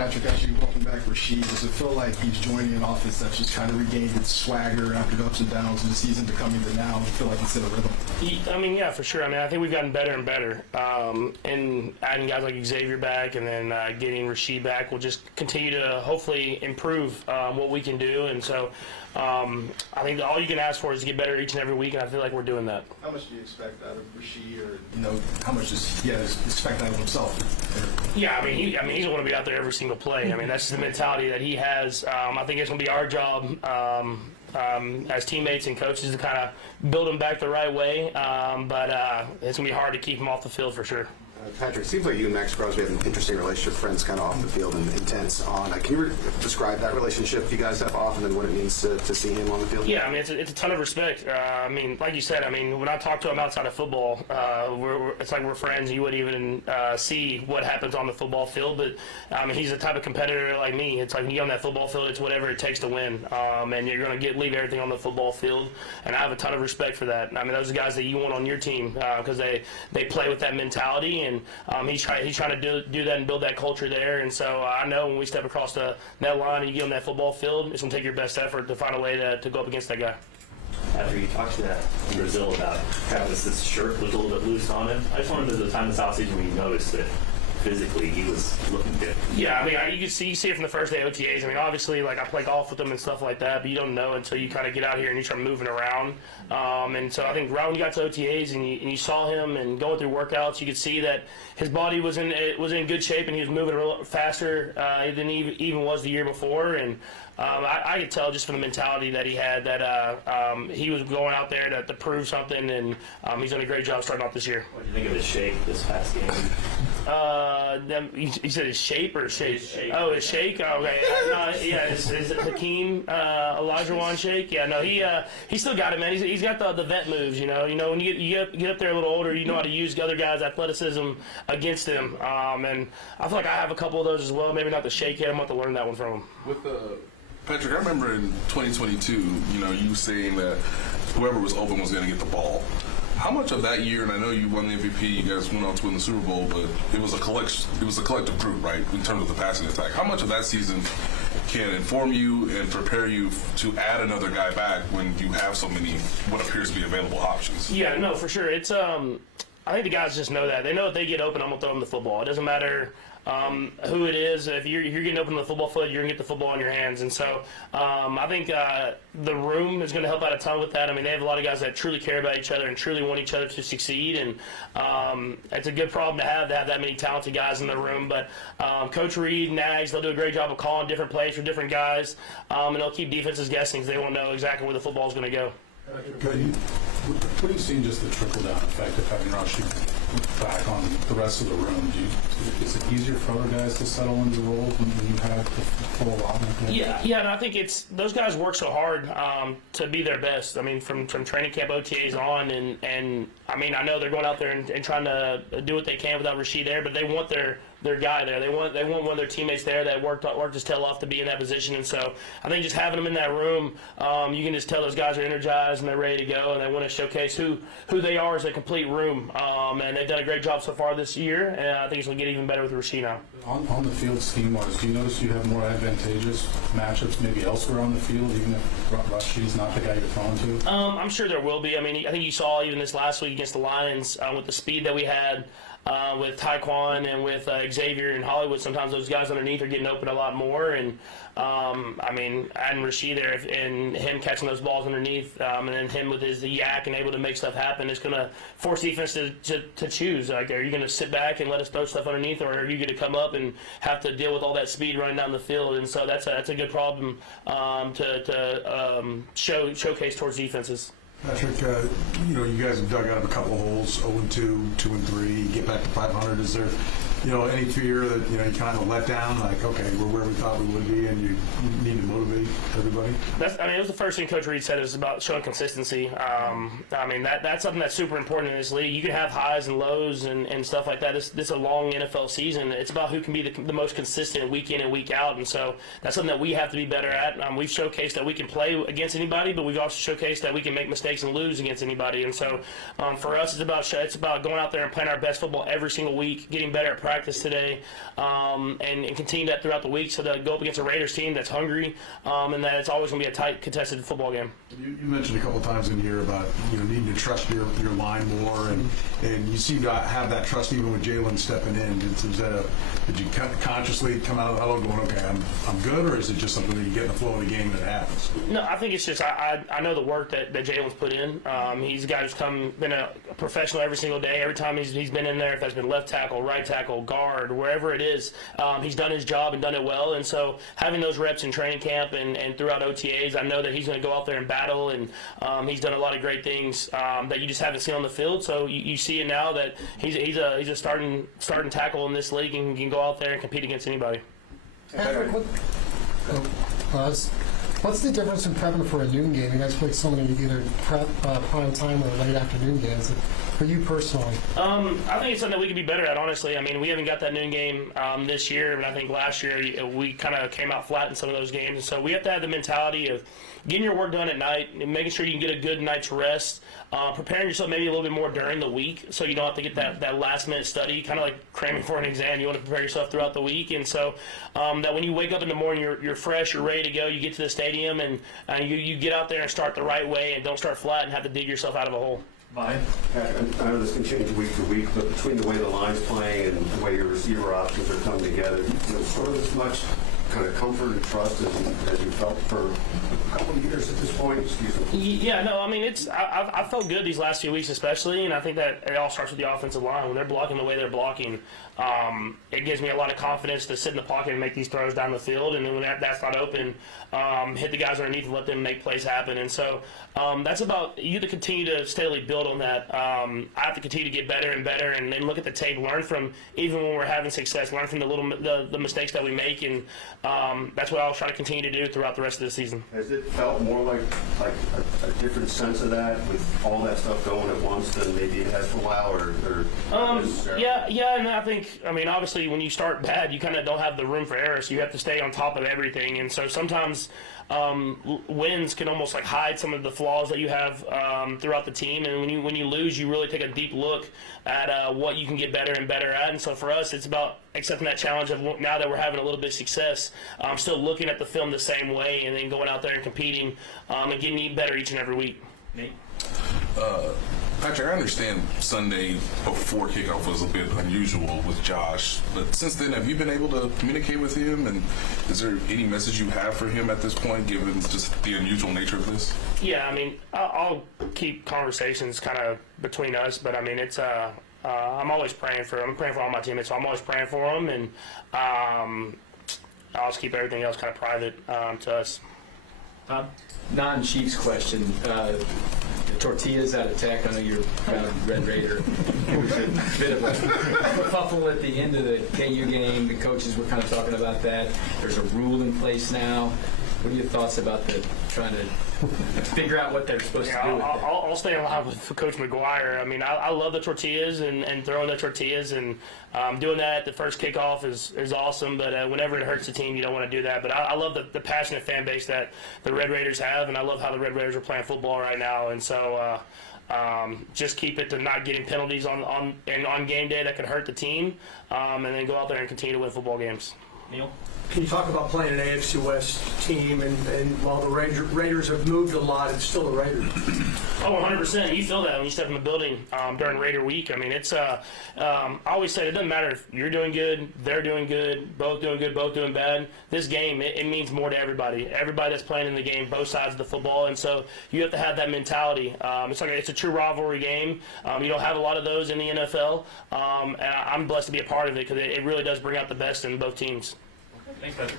Patrick, as you welcome back Rasheed, does it feel like he's joining an offense that's just kind of regained its swagger after the ups and downs of the season to coming to now? You feel like it's in a rhythm? I mean, yeah, for sure. I mean, I think we've gotten better and better. And adding guys like Xavier back and then getting Rasheed back will just continue to hopefully improve what we can do. And so I think all you can ask for is to get better each and every week, and I feel like we're doing that. How much do you expect out of Rasheed, or how much does he expect out of himself? Yeah, I mean, he's going to be out there every single play. I mean, that's the mentality that he has. I think it's going to be our job as teammates and coaches to kind of build him back the right way. But it's going to be hard to keep him off the field for sure. Patrick, it seems like you and Max Crosby have an interesting relationship, friends kind of off the field and intense on. Can you describe that relationship you guys have off and then what it means to see him on the field? Yeah, I mean, it's a ton of respect. I mean, like you said, I mean, when I talk to him outside of football, it's like we're friends. You wouldn't even see what happens on the football field. But, I mean, he's the type of competitor like me. It's like when you get on that football field, it's whatever it takes to win. And you're going to leave everything on the football field. And I have a ton of respect for that. I mean, those are guys that you want on your team because they play with that mentality. And he's trying to do that and build that culture there. And so I know when we step across the net line and you get on that football field, it's going to take your best effort to find a way to go up against that guy. After you talked to that in Brazil about Travis's shirt looked a little bit loose on him, I just wanted to the time this offseason when you noticed that physically he was looking good. Yeah, I mean, you see it from the first day of OTAs. I mean, obviously, like I play golf with him and stuff like that, but you don't know until you kind of get out here and you start moving around. And so I think right when you got to OTAs and you saw him and going through workouts, you could see that his body was in good shape and he was moving a little faster than he even was the year before. And I could tell just from the mentality that he had that he was going out there to prove something, and he's done a great job starting off this year. What do you think of his shape this past game? You said his shape or shake? His shake. Oh, his shake? Oh, okay. Yeah, is Hakeem Olajuwon shake? Yeah, no, he still got it, man. He's got the vet moves, you know. When you get up there a little older, you know how to use the other guys' athleticism against him. And I feel like I have a couple of those as well. Maybe not the shake yet. I'm going to have to learn that one from him. With Patrick, I remember in 2022, you saying that whoever was open was going to get the ball. How much of that year, and I know you won the MVP, you guys went on to win the Super Bowl, but it was a collective group, right, in terms of the passing attack. How much of that season can inform you and prepare you to add another guy back when you have so many what appears to be available options? Yeah, no, for sure. It's I think the guys just know that. They know if they get open, I'm going to throw them the football. It doesn't matter who it is. If you're getting open on the football field, you're going to get the football in your hands. And so I think the room is going to help out a ton with that. I mean, they have a lot of guys that truly care about each other and truly want each other to succeed. And it's a good problem to have that many talented guys in the room. But Coach Reed, Nags, they'll do a great job of calling different plays for different guys. And they'll keep defenses guessing because they won't know exactly where the football is going to go. What do you see just the trickle-down effect of having Rasheed back on the rest of the room? Is it easier for other guys to settle into roles when you have the full allotment? Yeah, and I think those guys work so hard to be their best. I mean, from training camp OTAs on, and I mean, I know they're going out there and trying to do what they can without Rasheed there, but they want their guy there. They want one of their teammates there that worked his tail off to be in that position. And so I think just having them in that room, you can just tell those guys are energized and they're ready to go, and they want to showcase who they are as a complete room. And they've done a great job so far this year, and I think it's going to get even better with Rasheed now. On the field scheme-wise, do you notice you have more advantageous matchups maybe elsewhere on the field, even if Rasheed's not the guy you're throwing to? I'm sure there will be. I mean, I think you saw even this last week against the Lions with the speed that we had. With Taekwon and with Xavier and Hollywood, sometimes those guys underneath are getting open a lot more. And, I mean, adding Rasheed there and him catching those balls underneath and then him with his yak and able to make stuff happen is going to force defense to choose. Like, are you going to sit back and let us throw stuff underneath, or are you going to come up and have to deal with all that speed running down the field? And so that's a good problem to showcase towards defenses. Patrick, you guys have dug out a couple of holes, 0-2, 2-3, get back to 500. Is there, any fear that, you kind of let down, like, okay, we're where we thought we would be, and you need to motivate everybody? It was the first thing Coach Reed said. It was about showing consistency. I mean, that's something that's super important in this league. You can have highs and lows and stuff like that. This is a long NFL season. It's about who can be the most consistent week in and week out, and so that's something that we have to be better at. We've showcased that we can play against anybody, but we've also showcased that we can make mistakes and lose against anybody. And so for us, it's about going out there and playing our best football every single week, getting better at practice. practice today, and continue that throughout the week so that go up against a Raiders team that's hungry, and that it's always going to be a tight, contested football game. You mentioned a couple times in here about needing to trust your line more, and you seem to have that trust even with Jalen stepping in. Did you consciously come out of the huddle going, okay, I'm good, or is it just something that you get in the flow of the game and it happens? No, I think it's just I know the work that Jalen's put in. He's a guy who's been a professional every single day. Every time he's been in there, if that's been left tackle, right tackle, guard, wherever it is, he's done his job and done it well. And so having those reps in training camp and throughout OTAs, I know that he's going to go out there and battle, and he's done a lot of great things that you just haven't seen on the field. So you see it now that he's a starting tackle in this league and can go out there and compete against anybody. Patrick, what's the difference in prepping for a noon game? You guys play so many either prep, prime time, or late afternoon games. For you personally? I think it's something that we could be better at, honestly. I mean, we haven't got that noon game this year, and I think last year we kind of came out flat in some of those games. And so we have to have the mentality of getting your work done at night and making sure you can get a good night's rest, preparing yourself maybe a little bit more during the week so you don't have to get that last-minute study, kind of like cramming for an exam. You want to prepare yourself throughout the week. And so that when you wake up in the morning, you're fresh, you're ready to go, you get to the stadium, and you get out there and start the right way and don't start flat and have to dig yourself out of a hole. I know this can change week to week, but between the way the line's playing and the way your receiver options are coming together, sort of as much kind of comfort and trust as you felt for a couple of years at this point? Excuse me. Yeah, no, I mean, I felt good these last few weeks especially, and I think that it all starts with the offensive line. When they're blocking the way they're blocking, it gives me a lot of confidence to sit in the pocket and make these throws down the field, and then when that's not open, hit the guys underneath and let them make plays happen. And so that's about you to continue to steadily build on that. I have to continue to get better and better, and then look at the tape, learn from even when we're having success, learn from the mistakes that we make, and that's what I'll try to continue to do throughout the rest of the season. Has it felt more like a different sense of that with all that stuff going at once than maybe it has for a while, or yeah, and I think, I mean, obviously when you start bad, you kind of don't have the room for error, so you have to stay on top of everything, and so sometimes wins can almost like hide some of the flaws that you have throughout the team, and when you lose, you really take a deep look at what you can get better and better at. And so for us, it's about accepting that challenge of now that we're having a little bit of success, still looking at the film the same way, and then going out there and competing and getting even better each and every week. Nate? Patrick, I understand Sunday before kickoff was a bit unusual with Josh, but since then, have you been able to communicate with him? And is there any message you have for him at this point, given just the unusual nature of this? Yeah, I mean, I'll keep conversations kind of between us, but I mean, it's I'm always praying for him. I'm praying for all my teammates, so I'm always praying for them, and I'll just keep everything else kind of private to us. Non-Chiefs question. The tortillas out of Tech. I know you're kind of Red Raider. It was a bit of a kerfuffle at the end of the KU game. The coaches were kind of talking about that. There's a rule in place now. What are your thoughts about trying to figure out what they're supposed to do with that? I'll stay in line with Coach McGuire. I mean, I love the tortillas and throwing the tortillas, and doing that at the first kickoff is awesome, but whenever it hurts the team, you don't want to do that. But I love the passionate fan base that the Red Raiders have, and I love how the Red Raiders are playing football right now. And so just keep it to not getting penalties on game day that could hurt the team, and then go out there and continue to win football games. Neil? Can you talk about playing an AFC West team, and while the Raiders have moved a lot, it's still the Raiders? Oh, 100%. You feel that when you step in the building during Raider Week. I mean, it's I always say it doesn't matter if you're doing good, they're doing good, both doing bad. This game, it means more to everybody. Everybody that's playing in the game, both sides of the football, and so you have to have that mentality. It's a true rivalry game. You don't have a lot of those in the NFL, and I'm blessed to be a part of it because it really does bring out the best in both teams. Thanks, Patrick.